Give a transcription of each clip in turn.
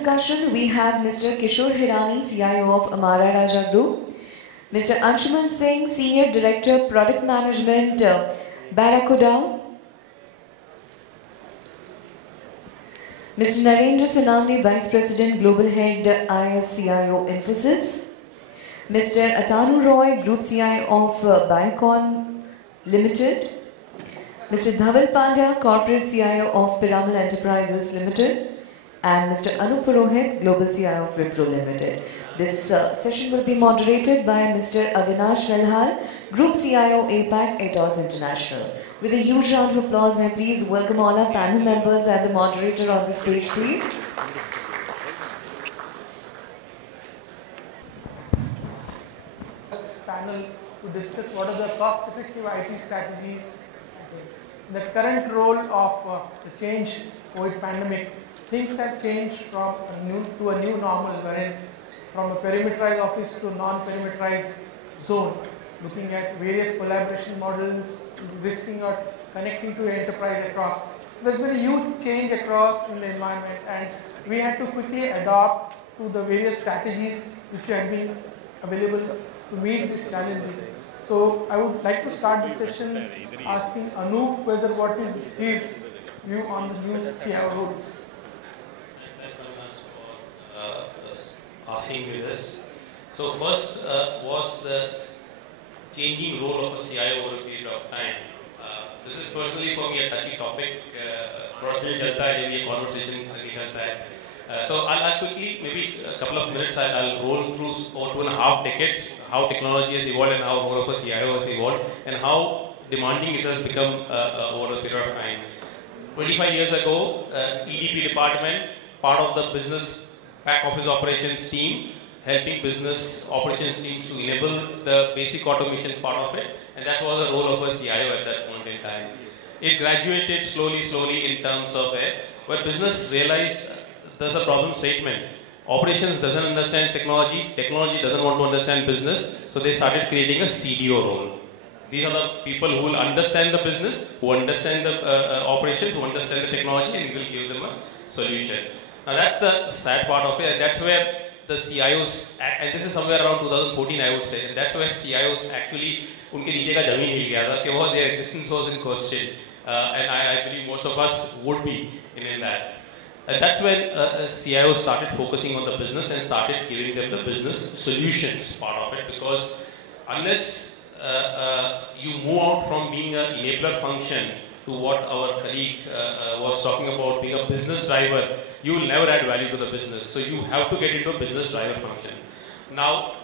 discussion, we have Mr. Kishore Hirani, CIO of Amara Raja Group, Mr. Anshuman Singh, Senior Director, Product Management, Barracuda, Mr. Narendra, Vice President, Global Head, CIO Infosys, Mr. Atanu Roy, Group CIO of Biocon Limited, Mr. Dhaval Pandya, Corporate CIO of Piramal Enterprises Limited, and Mr. Anup Purohit, Global CIO of Wipro Limited. This session will be moderated by Mr. Avinash Velhal, Group CIO APAC, Atos International. With a huge round of applause, may I please welcome all our panel members and the moderator on the stage, please. Panel to discuss what are the cost-effective IT strategies, the current role of the change COVID pandemic. Things have changed from a new normal, wherein from a perimeterized office to non-perimeterized zone, looking at various collaboration models, risking or connecting to enterprise across. There's been a huge change across in the environment, and we had to quickly adapt to the various strategies which have been available to meet these challenges. So I would like to start this session asking Anup whether what is his view on the new CIO roles. Asking me this. So first was the changing role of a CIO over a period of time. This is personally for me a touchy topic. A conversation. So I'll quickly, maybe a couple of minutes, I'll roll through over 2.5 decades, how technology has evolved and how role of a CIO has evolved, and how demanding it has become over a period of time. 25 years ago, EDP department, part of the business back office operations team, helping business operations teams to enable the basic automation part of it, and that was the role of a CIO at that point in time. It graduated slowly in terms of where business realized there's a problem statement. Operations doesn't understand technology, technology doesn't want to understand business, so they started creating a CDO role. These are the people who will understand the business, who understand the operations, who understand the technology, and will give them a solution. Now that's the sad part of it, and that's where the CIOs, and this is somewhere around 2014 I would say, and that's where CIOs actually, उनके नीचे का जमीन हिल गया था कि वो their existence was in question, and I believe most of us would be in that. And that's when CIOs started focusing on the business and started giving them the business solutions part of it, because unless you move out from being an enabler function to what our colleague was talking about, being a business driver, you will never add value to the business. So you have to get into a business driver function. Now,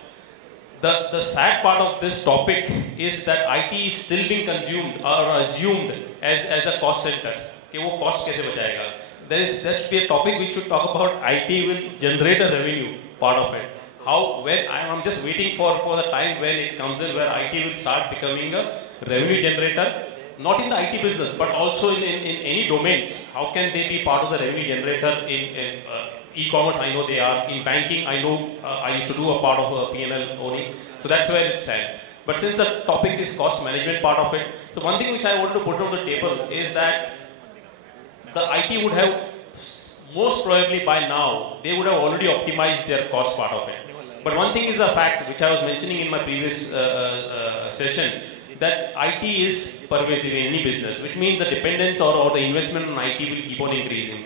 the sad part of this topic is that IT is still being consumed or assumed as a cost center. कि वो cost कैसे बचाएगा? There should be a topic which should talk about IT will generate a revenue part of it. How, when I'm just waiting for the time when it comes in where IT will start becoming a revenue generator. Not in the IT business, but also in any domains. How can they be part of the revenue generator in e-commerce? I know they are. In banking, I know I used to do a part of a P&L owning. So that's where it's at. But since the topic is cost management part of it, so one thing which I want to put on the table is that the IT would have, most probably by now, they would have already optimized their cost part of it. But one thing is a fact, which I was mentioning in my previous session, that IT is pervasive in any business, which means the dependence or the investment on IT will keep on increasing.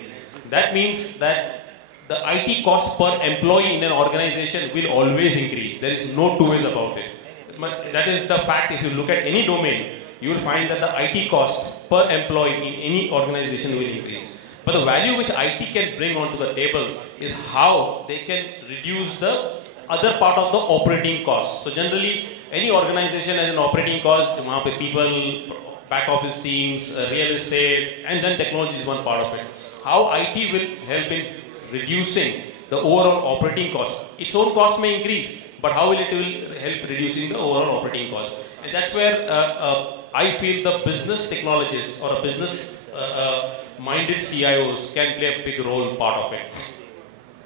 That means that the IT cost per employee in an organization will always increase. There is no two ways about it. But that is the fact. If you look at any domain, you will find that the IT cost per employee in any organization will increase. But the value which IT can bring onto the table is how they can reduce the other part of the operating cost. So generally, any organization has an operating cost, people, back office teams, real estate, and then technology is one part of it. How IT will help in reducing the overall operating cost. Its own cost may increase, but how will it help reducing the overall operating cost? And that's where I feel the business technologists or a business minded CIOs can play a big role part of it.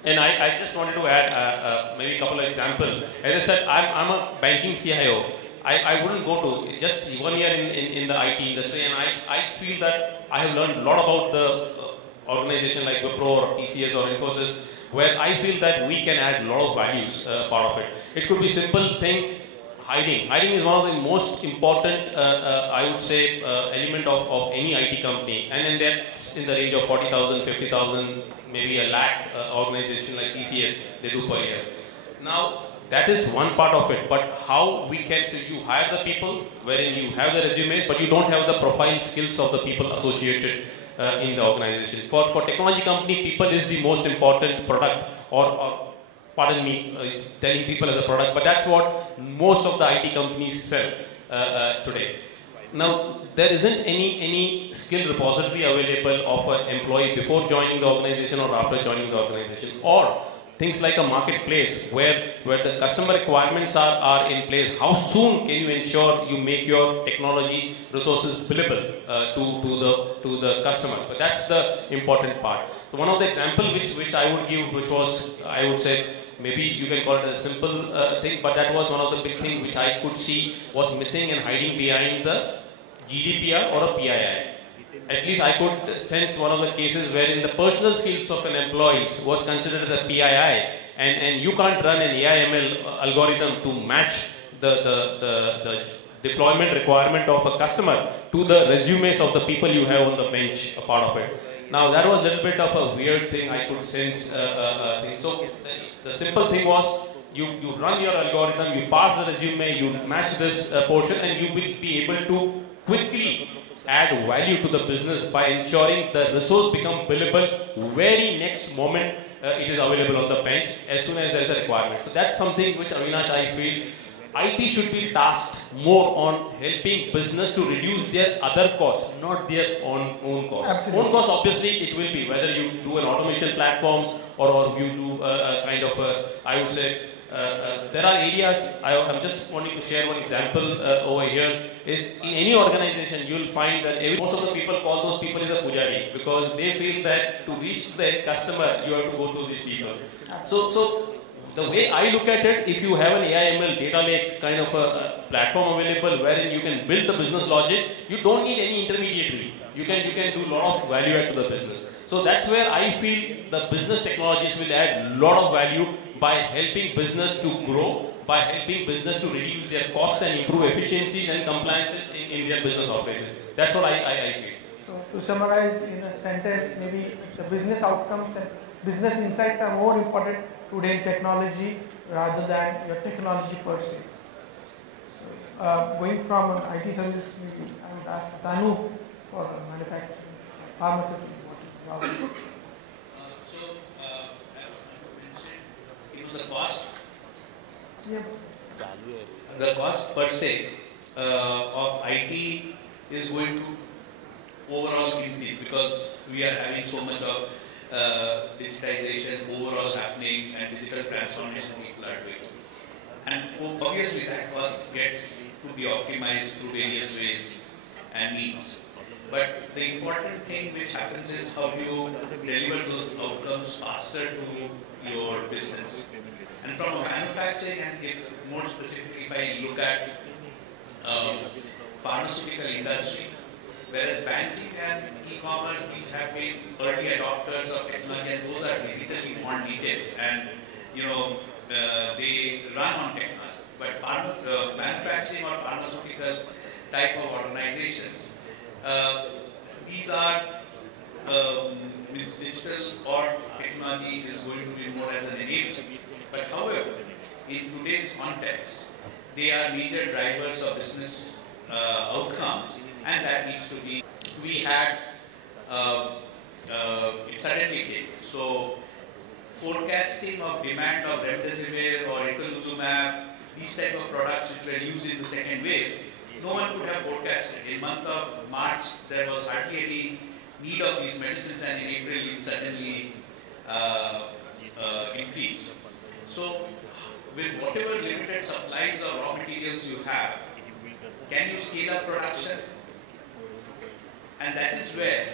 And I just wanted to add maybe a couple of examples. As I said, I'm a banking CIO. I wouldn't go to just 1 year in the IT industry, and I feel that I have learned a lot about the organization like Wipro or TCS or Infosys. where I feel that we can add a lot of values part of it. It could be simple thing, hiring. Hiring is one of the most important, I would say, element of any IT company. And then that's in the range of 40,000, 50,000, maybe a lakh organization like TCS, they do per year. Now, that is one part of it, but how we can, so you hire the people wherein you have the resumes, but you don't have the profile skills of the people associated in the organization. For technology company, people is the most important product, or pardon me, telling people as a product, but that's what most of the IT companies sell today. Now, there isn't any skill repository available of an employee before joining the organization or after joining the organization, or things like a marketplace where the customer requirements are in place. How soon can you ensure you make your technology resources billable to the customer? But that's the important part. So one of the example which I would give, which was, I would say, maybe you can call it a simple thing, but that was one of the big things which I could see was missing and hiding behind the GDPR or a PII. At least I could sense one of the cases wherein the personal skills of an employee was considered as a PII, and you can't run an AI/ML algorithm to match the deployment requirement of a customer to the resumes of the people you have on the bench, a part of it. Now that was a little bit of a weird thing I could sense. So the simple thing was you run your algorithm, you parse the resume, you match this portion, and you will be able to quickly add value to the business by ensuring the resource become billable very next moment it is available on the bench as soon as there is a requirement. So that's something which, Avinash, I feel IT should be tasked more on helping business to reduce their other costs, not their own costs. Absolutely. Own costs, obviously, it will be whether you do an automation platforms or you do a kind of I would say, there are areas, I'm just wanting to share one example over here, is in any organization you will find that most of the people call those people as a pujari, because they feel that to reach the customer you have to go through these people. So the way I look at it, if you have an AI/ML data lake kind of a platform available wherein you can build the business logic, you don't need any intermediary. You can do a lot of value add to the business. So that's where I feel the business technologies will add a lot of value by helping business to grow, by helping business to reduce their costs and improve efficiencies and compliances in their business operation. That's what I feel. So to summarize in a sentence, maybe the business outcomes and business insights are more important today in technology rather than your technology per se. So, going from an IT service, maybe I would ask Atanu for manufacturing, pharmaceutical. The cost, yeah. the cost per se of IT is going to overall increase because we are having so much of digitization overall happening and digital transformation people are doing. And obviously that cost gets to be optimized through various ways and means. But the important thing which happens is how you deliver those outcomes faster to your business. And from a manufacturing, and if more specifically if I look at pharmaceutical industry, whereas banking and e-commerce, these have been early adopters of technology and those are digitally more native and they run on technology. But manufacturing or pharmaceutical type of organizations, these are digital or technology is going to be more as an enabler. But however, in today's context, they are major drivers of business outcomes, and that needs to be. We had it suddenly came. So forecasting of demand of remdesivir or itolizumab, these type of products which were used in the second wave, no one could have forecasted. In month of March, there was hardly any need of these medicines, and in April it suddenly increased. So, with whatever limited supplies of raw materials you have, can you scale up production? And that is where,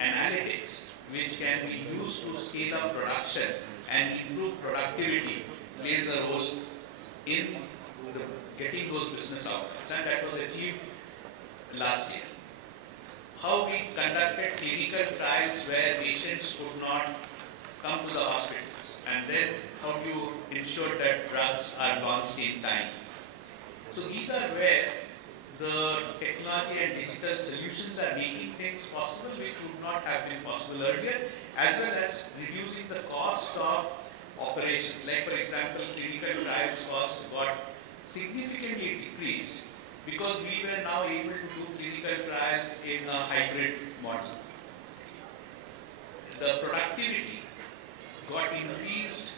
analytics, which can be used to scale up production and improve productivity, plays a role in getting those business outcomes, and that was achieved last year. How we conducted clinical trials where patients could not come how do you ensure that drugs are launched in time. So these are where the technology and digital solutions are making things possible which would not have been possible earlier, as well as reducing the cost of operations. Like for example, clinical trials cost got significantly decreased because we were now able to do clinical trials in a hybrid model. The productivity got increased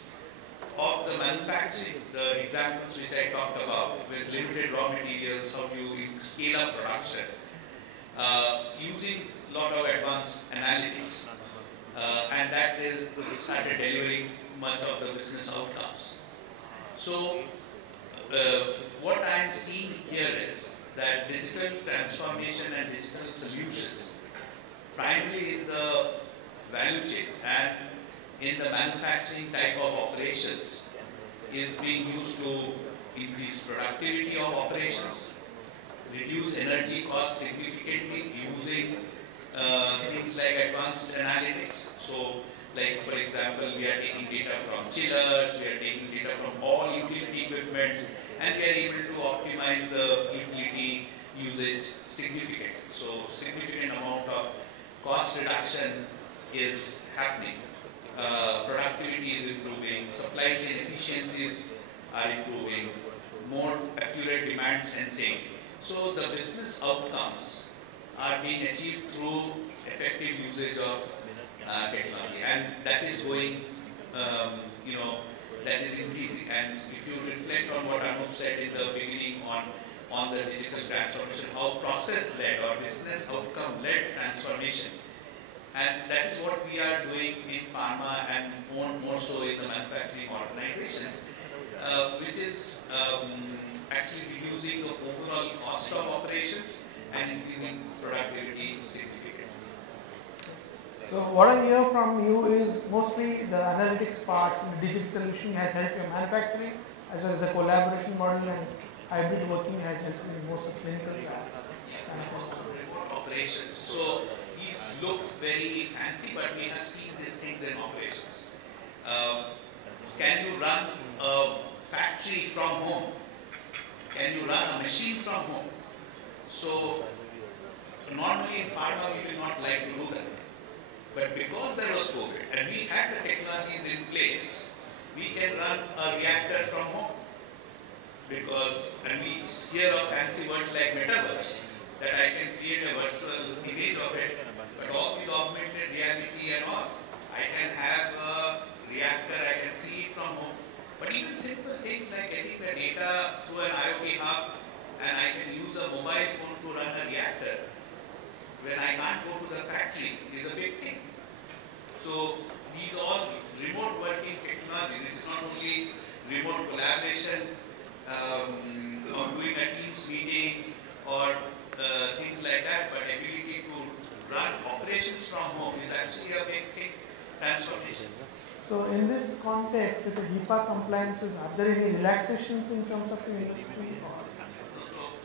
of the manufacturing, the examples which I talked about with limited raw materials, how do you scale up production, using a lot of advanced analytics, and that is started delivering much of the business outcomes. So what I am seeing here is that digital transformation and digital solutions, primarily in the value chain and in the manufacturing type of operations, is being used to increase productivity of operations, reduce energy costs significantly using things like advanced analytics. So, like for example, we are taking data from chillers, we are taking data from all utility equipment, and we are able to optimize the utility usage significantly. So, significant amount of cost reduction is happening. Productivity is improving, supply chain efficiencies are improving, more accurate demand sensing. So the business outcomes are being achieved through effective usage of technology, and that is going, that is increasing. And if you reflect on what Anup said in the beginning on the digital transformation, how process-led or business outcome-led transformation, and that is what we are doing in pharma and more so in the manufacturing organizations, which is actually reducing the overall cost of operations and increasing productivity significantly. So what I hear from you is mostly the analytics part and the digital solution has helped your manufacturing, as well as the collaboration model and hybrid working has helped in most of clinical trials. Operations. So look very fancy, but we have seen these things in operations. Can you run a factory from home? Can you run a machine from home? So normally in pharma we will not like to do that. But because there was COVID and we had the technologies in place, we can run a reactor from home. Because, and we hear of fancy words like metaverse, that I can create a virtual image of it, but all with augmented reality and all. I can have a reactor, I can see it from home. But even simple things like getting the data through an IoT hub, and I can use a mobile phone to run a reactor when I can't go to the factory is a big thing. So these all remote working technologies, it is not only remote collaboration, or doing a Teams meeting or things like that, but ability to run operations from home is actually a big thing, transformation. So in this context, with the HIPAA compliances, are there any relaxations in terms of the industry? So,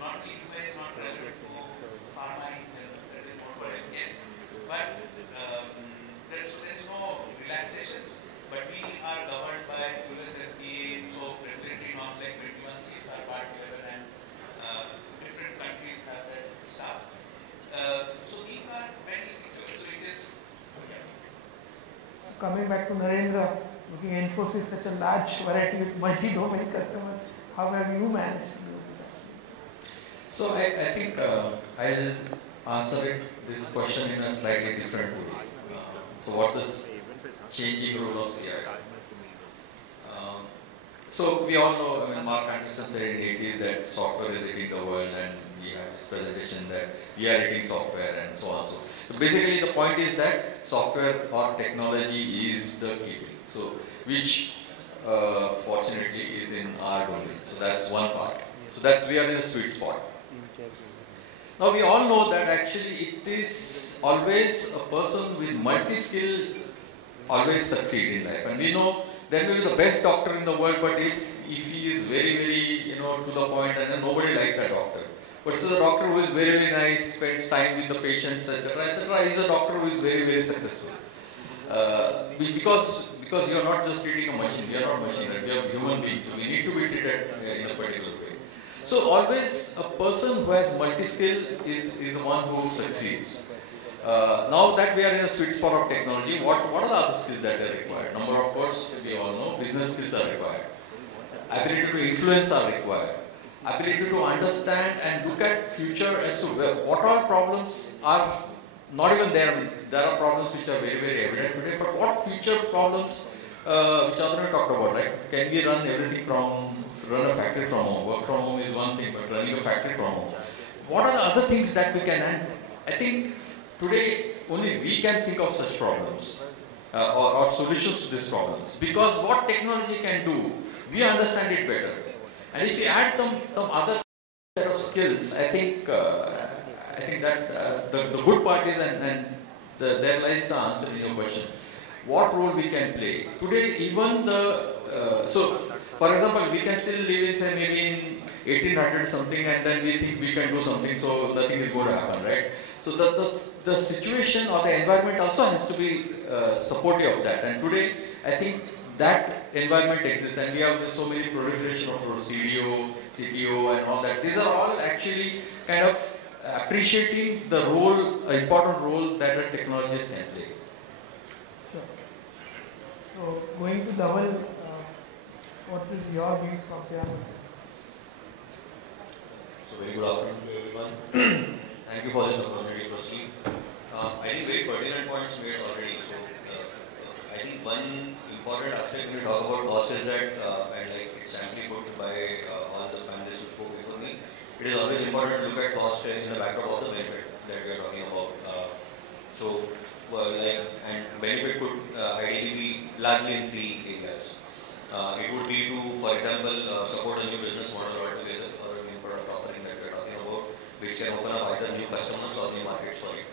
not HIPAA is not relevant to pharma, that is more for FDA, but there is no relaxation, but we are governed by US FDA, so regulatory norms like 21C are part 11 and different countries have that stuff. So these are very secure. So it is. Coming back to Narendra, looking at Infosys, such a large variety with multi-domain customers, how have you managed to do this? So I think I'll answer this question in a slightly different way. So what is changing role of CIO? So we all know, I mean, Mark Anderson said in the 80s that software is eating the world, and we have this presentation that we are eating software and so on. So basically the point is that software or technology is the key thing. So which fortunately is in our domain. So that's one part. So that's, we are in a sweet spot. Now we all know that actually it is always a person with multi-skill always succeed in life. And we know there may be the best doctor in the world, but if he is very, to the point, and then nobody likes that doctor. But so the doctor who is very, very nice, spends time with the patients, etc., is a doctor who is very, very successful. Because because you are not just treating a machine, we are not machine, we are human beings, so we need to be treated in a particular way. So always a person who has multi-skill is the one who succeeds. Now that we are in a sweet spot of technology, what are the other skills that are required? Number, of course, we all know, business skills are required. Ability to influence are required. Ability to understand and look at future as to what all problems are not even there. There are problems which are very, very evident today, but what future problems, which Atanu talked about, right? Can we run everything run a factory from home? Work from home is one thing, but running a factory from home. What are the other things that we can, and I think today only we can think of such problems or solutions to these problems, because what technology can do, we understand it better. And if you add some other set of skills, I think that the good part is, and there lies the answer in your question. What role we can play today? Even so, for example, we can still live in, say, maybe in 1800 something, and then we think we can do something, so nothing is going to happen, right? So the situation or the environment also has to be supportive of that. And today, I think that environment exists, and we have so many proliferation of CDO, CTO, and all that. These are all actually kind of appreciating the role, important role that a technologist can play. Sure. So going to Dhaval, what is your view from Piramal? So very good afternoon to everyone. Thank you for this opportunity firstly. I think very pertinent points made already. So I think one important aspect when we talk about cost is that, and like it's amply put by all the panelists who spoke before me, it is always important to look at cost in the backdrop of the benefit that we are talking about. And benefit could ideally be largely in three areas. It would be to, for example, support a new business model altogether, or a new product offering that we are talking about, which can open up either new customers or new markets for it.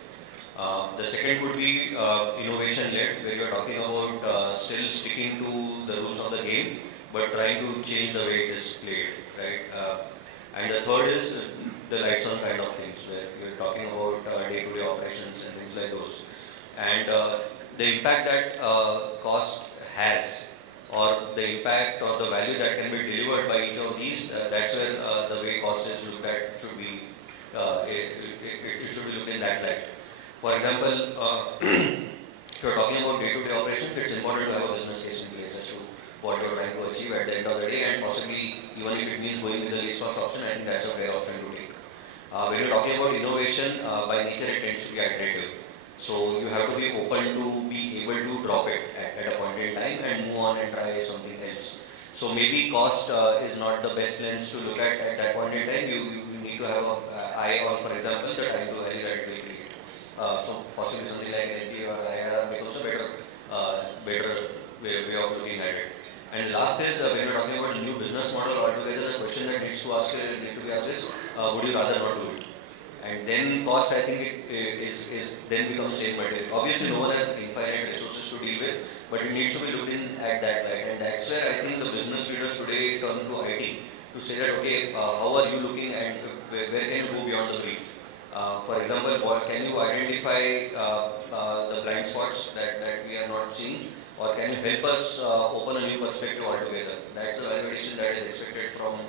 The second would be innovation-led, where you are talking about still sticking to the rules of the game, but trying to change the way it is played, right? And the third is the lights on kind of things, where we are talking about day-to-day operations and things like those. And the impact that cost has, or the impact or the value that can be delivered by each of these, that's where the way cost is looked at should be, it should be looked in that light. For example, if you're talking about day-to-day operations, it's important to have a business case in place as to what you're trying to achieve at the end of the day, and possibly even if it means going with the least cost option, I think that's a fair option to take. When you're talking about innovation, by nature it tends to be iterative. So you have to be open to be able to drop it at a point in time and move on and try something else. So maybe cost is not the best lens to look at that point in time. You need to have an eye on, for example, the time to value that it will create. So possibly something like NP or IRR becomes a better way of looking at it. And last is, when you're talking about a new business model altogether, the question that needs to be asked is, would you rather not do it? And then cost, I think, is then becomes same material. Obviously, no one has infinite resources to deal with, but it needs to be looked in at that light. And that's where I think the business leaders today turn to IT to say that, okay, how are you looking and where can you go beyond the brief? For example, can you identify the blind spots that we are not seeing? Or can you help us open a new perspective altogether? That's the validation that is expected from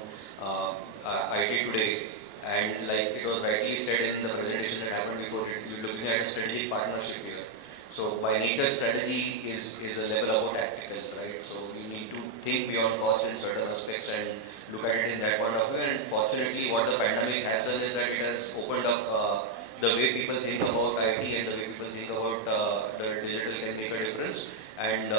IT today. And like it was rightly said in the presentation that happened before, you're looking at a strategic partnership here. So by nature, strategy is a level above tactical, right? So you need to think beyond cost in certain aspects and look at it in that point of view. And fortunately, what the pandemic has done is that it has opened up the way people think about IT and the way people think about the digital can make a difference. And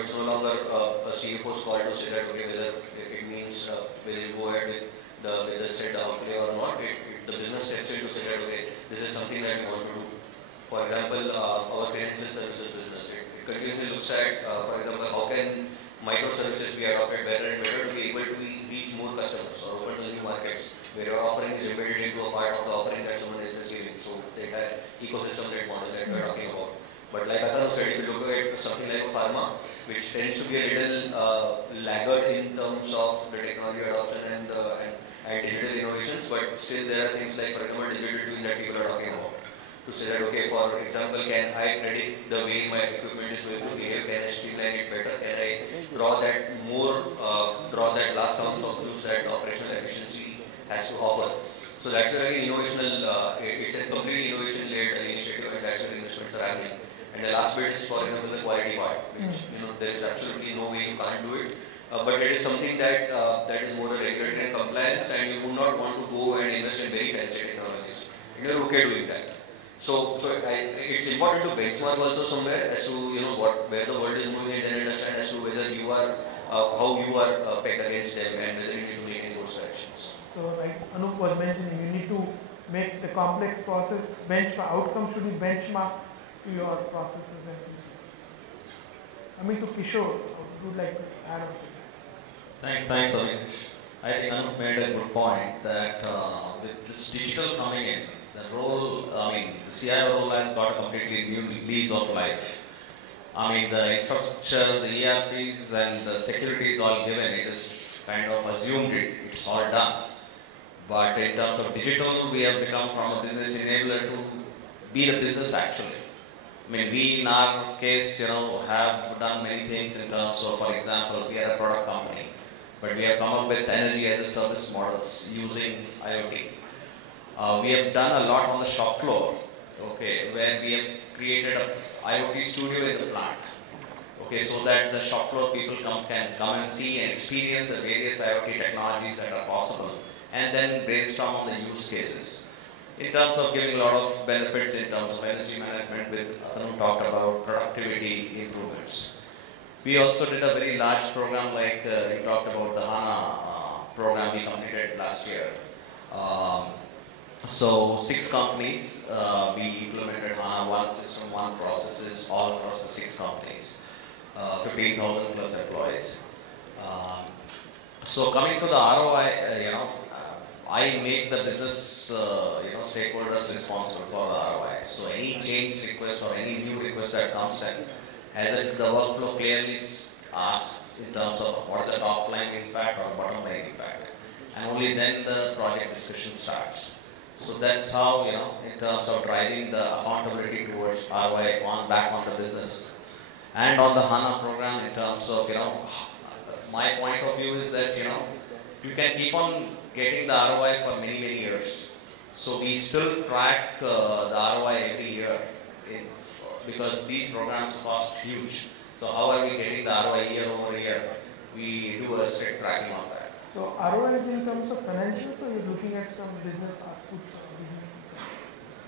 it's no longer a CFO's call to say that, okay, whether it means whether you go ahead with whether said outlay or not, the business steps in to say that, okay, this is something that we want to do. For example, our financial services business, it continuously looks at, for example, how can microservices be adopted better and better to be able to reach more customers or open to new markets where your offering is embedded into a part of the offering that someone else is giving. So the entire ecosystem-led model that we are talking about. But like Atanu said, if you look at something like a pharma, which tends to be a little laggard in terms of the technology adoption and digital innovations, but still there are things like, for example, digital twin that people are talking about. to say that, okay, for example, can I predict the way my equipment is going to behave? Can I streamline it better? Can I draw that draw that last ounce of juice that operational efficiency has to offer? So that's where innovational, it's a completely innovation-led initiative, and that's where investments are happening. And the last bit is, for example, the quality part, which there is absolutely no way you can't do it. But it is something that that is more the regulatory and compliance, and you would not want to go and invest in very fancy technologies. And you're okay doing that. So it's important to benchmark also somewhere as to where the world is moving, and then understand as to whether you are how you are pegged against them, and whether you need to make any those corrections. So like Anup was mentioning, you need to make the complex process outcomes should be benchmarked to your processes and things. Coming to Kishore, would you like to add on to this? Thanks, Avinash. I think Anup made a good point that with this digital coming in, the role, the CIO role has got a completely new lease of life. The infrastructure, the ERPs and the security is all given. It is kind of assumed it's all done. But in terms of digital, we have become from a business enabler to be the business actually. We in our case, have done many things in terms of, for example, we are a product company, but we have come up with energy as a service models using IoT. We have done a lot on the shop floor, where we have created an IoT studio in the plant, so that the shop floor people can come and see and experience the various IoT technologies that are possible, and then brainstorm on the use cases. In terms of giving a lot of benefits in terms of energy management, with Atanu talked about productivity improvements. We also did a very large program like he talked about the HANA program we completed last year. So 6 companies, we implemented HANA, one system, one processes, all across the 6 companies, 15,000 plus employees. So coming to the ROI, I make the business stakeholders responsible for the ROI. So any change request or any new request that comes in, either the workflow clearly asks in terms of what is the top line impact or bottom line impact, and only then the project discussion starts. So that's how, in terms of driving the accountability towards ROI back on the business. And on the HANA program, in terms of, my point of view is that, you can keep on getting the ROI for many, many years. So we still track the ROI every year because these programs cost huge. So how are we getting the ROI year over year? We do a strict tracking on that. So ROI is in terms of financials, or you're looking at some business outputs or business insights?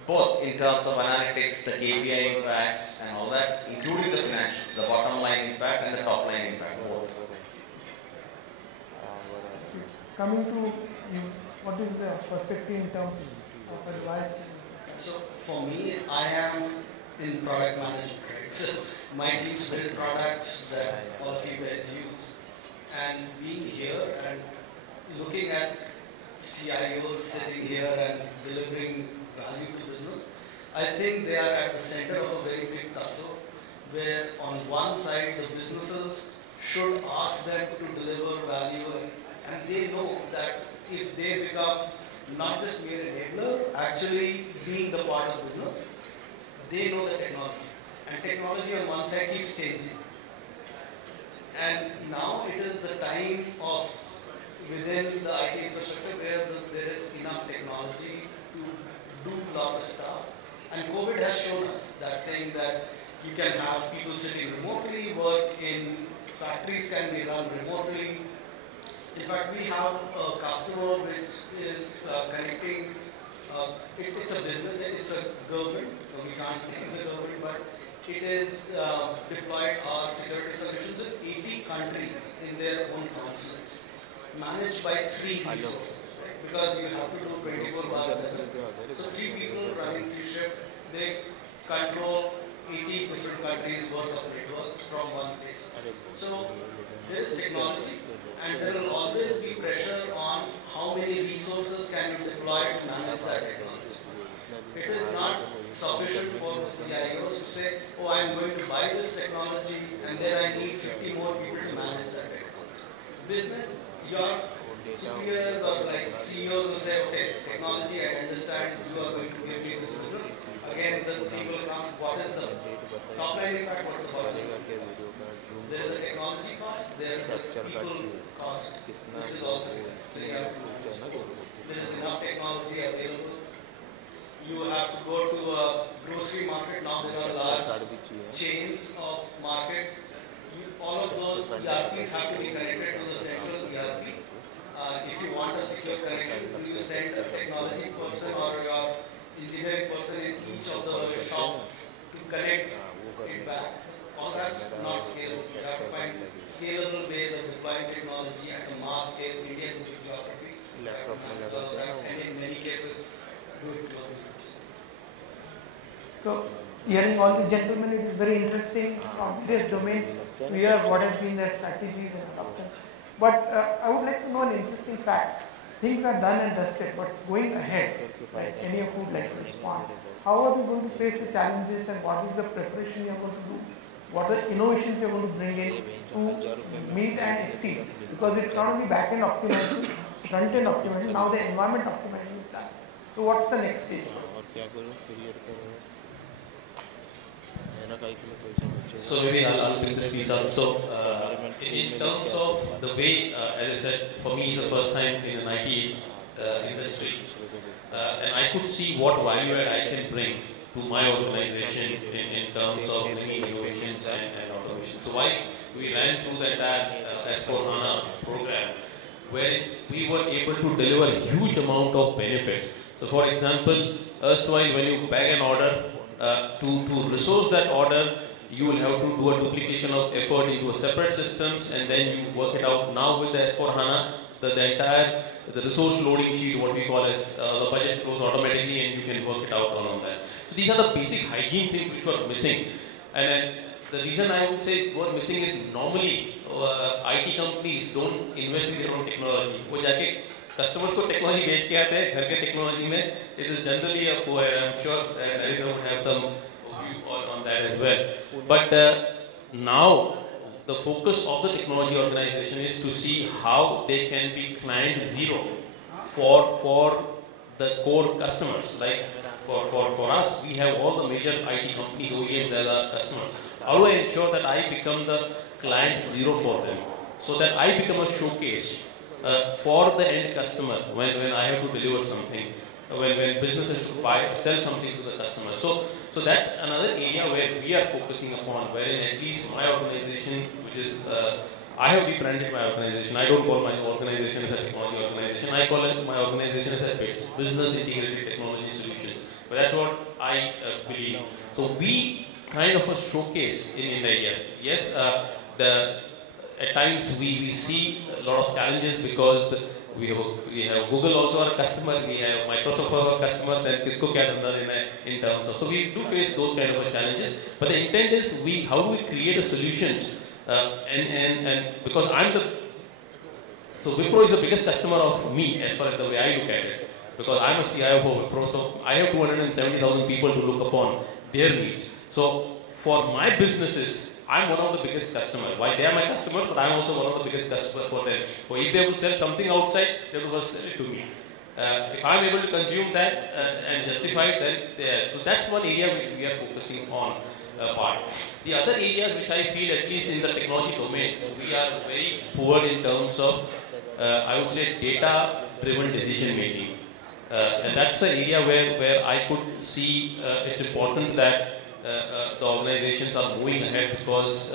Both in terms of analytics, the KPI impacts and all that, including the financials, the bottom line impact and the top line impact, both. Coming to you, what is the perspective in terms of advice? So for me, I am in product management, right? So my teams build products that all of you guys use. And being here and looking at CIOs sitting here and delivering value to business, I think they are at the center of a very big tussle, where on one side the businesses should ask them to deliver value, and they know that if they become not just mere enabler, actually being the part of business, they know the technology. And technology on one side keeps changing. And now it is the time of, within the IT infrastructure, where there is enough technology to do lots of stuff. And COVID has shown us that thing that you can have people sitting remotely, work in factories can be run remotely. In fact, we have a customer which is connecting, it's a business, it's a government, we can't think of the government, but it is deployed our security solutions in 80 countries in their own consulates, managed by 3 resources, right? Because you have to do 24/7. So 3 people running 3 shifts, they control 80 different countries worth of networks from one place. So there is technology, and there will always be pressure on how many resources can you deploy to manage that technology. It is not sufficient for the CIOs to say, oh, I'm going to buy this technology and then I need 50 more people to manage that technology. Business, your superiors or like CEOs will say, okay, technology, I understand you are going to give me this business. I again the thing will come, what is the top line impact, what's the bottom line impact? There is a technology cost, there is a people cost, which is also there. So you have to manage. There is enough technology available. You have to go to a grocery market, now there are large chains of markets. All of those ERPs have to be connected to the central ERP. If you want a secure connection, do you send a technology person or your engineering person in each of the shop to connect it back? All that's not scalable. You have to find scalable ways of deploying technology at a mass scale. India is a big geography. You have to manage all of that, and in many cases, do it globally. So, hearing all the gentlemen, it is very interesting from various domains to hear what has been their strategies and adoptions. But I would like to know an interesting fact. Things are done and dusted, but going ahead, like any of you would like to respond, how are we going to face the challenges and what is the preparation you are going to do? What are the innovations you are going to bring in to meet and exceed? Because it's not only back-end optimization, front-end optimization, now the environment optimization is done. So what's the next stage? So maybe I'll pick this piece up. So in terms of the way, as I said, for me it's the first time in an IT industry, and I could see what value add I can bring to my organization in terms of bringing innovations and automation. So while we ran through the entire S4HANA program, where we were able to deliver a huge amount of benefits. So for example, erstwhile when you bag an order, to resource that order, you will have to do a duplication of effort into a separate systems and then you work it out. Now with the S4HANA, the entire resource loading sheet, what we call as the budget flows automatically and you can work it out on that. So these are the basic hygiene things which were missing. And then the reason I would say were missing is normally IT companies don't invest in their own technology. वो जाके customers को technology बेच के आते हैं, घर के technology में it is generally a poor. I'm sure Narendra would have some view on that as well. But now the focus of the technology organization is to see how they can be client zero for the core customers. Like for us, we have all the major IT companies, OEMs as our customers. How do I ensure that I become the client zero for them? So that I become a showcase for the end customer when I have to deliver something, when businesses sell something to the customer. So that's another area where we are focusing upon, wherein at least my organization, which is, I have rebranded my organization. I don't call my organization as a technology organization. I call it my organization as a business integrated technology solutions. But that's what I believe. So we kind of a showcase in the areas. Yes, at times we see a lot of challenges because we have Google also our customer, we have Microsoft our customer, then kisko kya danda in terms of. So we do face those kind of challenges. But the intent is how do we create a solutions and because so Wipro is the biggest customer of me as far as the way I look at it. Because I'm a CIO for Wipro, so I have 270,000 people to look upon their needs. So for my businesses, I'm one of the biggest customers. Why they are my customers, but I'm also one of the biggest customers for them. So if they will sell something outside, they will first sell it to me. If I'm able to consume that and justify it, then so that's one area which we are focusing on part. The other areas which I feel, at least in the technology domains, we are very poor in terms of, I would say, data-driven decision making. And that's an area where I could see it's important that the organizations are moving ahead, because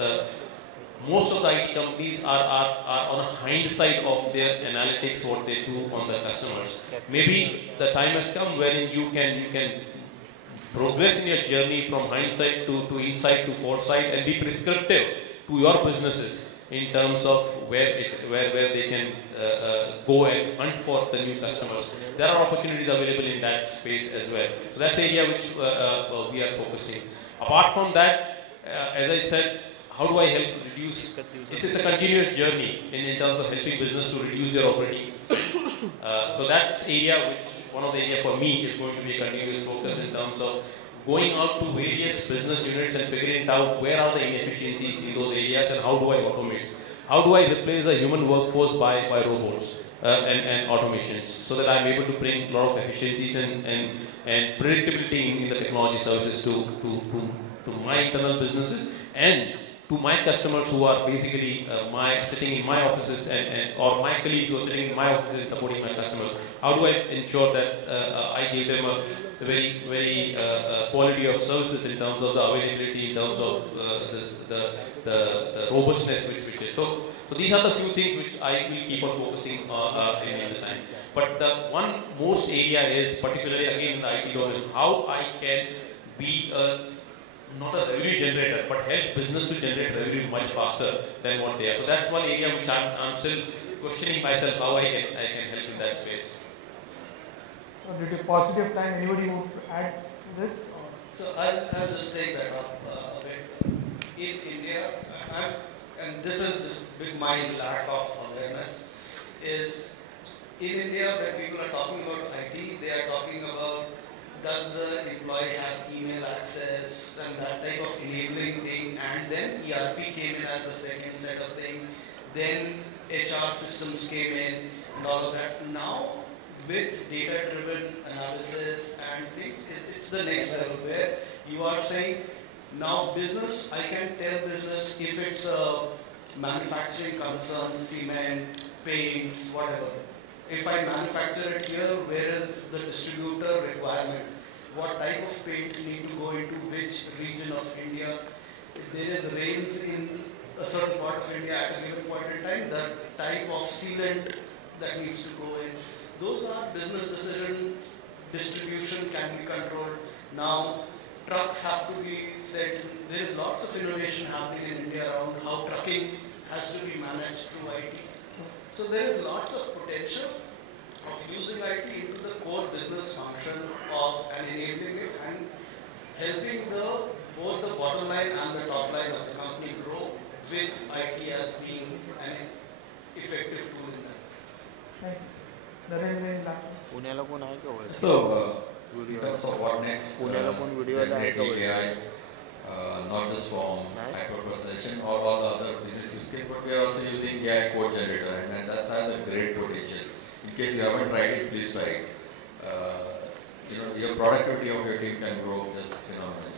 most of the IT companies are on a hindsight of their analytics, what they do on the customers. Maybe the time has come wherein you can progress in your journey from hindsight to insight to foresight and be prescriptive to your businesses in terms of where they can go and hunt for the new customers. There are opportunities available in that space as well. So that's the area which we are focusing. Apart from that, as I said, how do I help reduce? It's a continuous journey in terms of helping business to reduce their operating expense. So that's area which, one of the area for me is going to be a continuous focus in terms of going out to various business units and figuring out where are the inefficiencies in those areas and how do I automate? How do I replace a human workforce by robots and automations, so that I'm able to bring a lot of efficiencies and and predictability in the technology services to my internal businesses and to my customers who are basically sitting in my offices or my colleagues who are sitting in my offices and supporting my customers. How do I ensure that I give them a very quality of services in terms of the availability, in terms of the robustness which is. So these are the few things which I will keep on focusing in the time. But the one most area is particularly again in the IT domain, how I can be not a revenue generator, but help business to generate revenue much faster than what they are. So that's one area which I'm still questioning myself how I can help in that space. So due to positive time, anybody would add to this? So I'll just take that up a bit. In India, and this is just my lack of awareness, is in India when people are talking about IT, they are talking about does the employee have email access and that type of enabling thing, and then ERP came in as the second set of thing, then HR systems came in and all of that. Now with data-driven analysis and things, it's the next level where you are saying now business, I can tell business if it's a manufacturing concern, cement, paints, whatever. If I manufacture it here, where is the distributor requirement? What type of paints need to go into which region of India? If there is rains in a certain part of India at a given point in time, the type of sealant that needs to go in. Those are business decisions. Distribution can be controlled. Now, trucks have to be set. There is lots of innovation happening in India around how trucking has to be managed through IT. So there is lots of potential of using IT into the core business function of and enabling it and helping both the bottom line and the top line of the company grow with IT as being an effective tool in that. Thank you. Narendra, So, in terms of what next, definitely AI, not just from microprocessing or all the other business use cases, but we are also using AI code generator, and that has a great potential. In case you haven't tried it, please try it. Your productivity of your team can grow just phenomenally.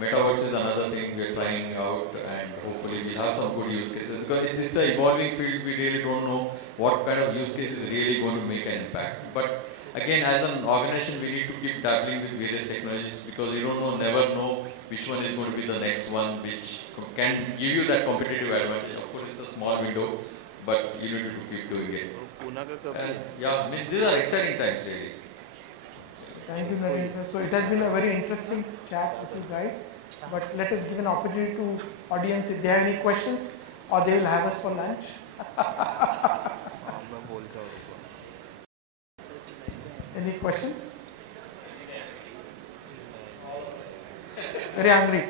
Metaverse is another thing we are trying out, and hopefully we'll have some good use cases, because it's an evolving field. We really don't know what kind of use case is really going to make an impact. But again, as an organization, we need to keep dabbling with various technologies, because you never know which one is going to be the next one, which can give you that competitive advantage. Of course, it's a small window, but you need to keep doing it. And yeah, these are exciting times, really. thank you, Narendra. So it has been a very interesting chat with you guys. But let us give an opportunity to audience if they have any questions, or they will have us for lunch. Any questions? Very hungry.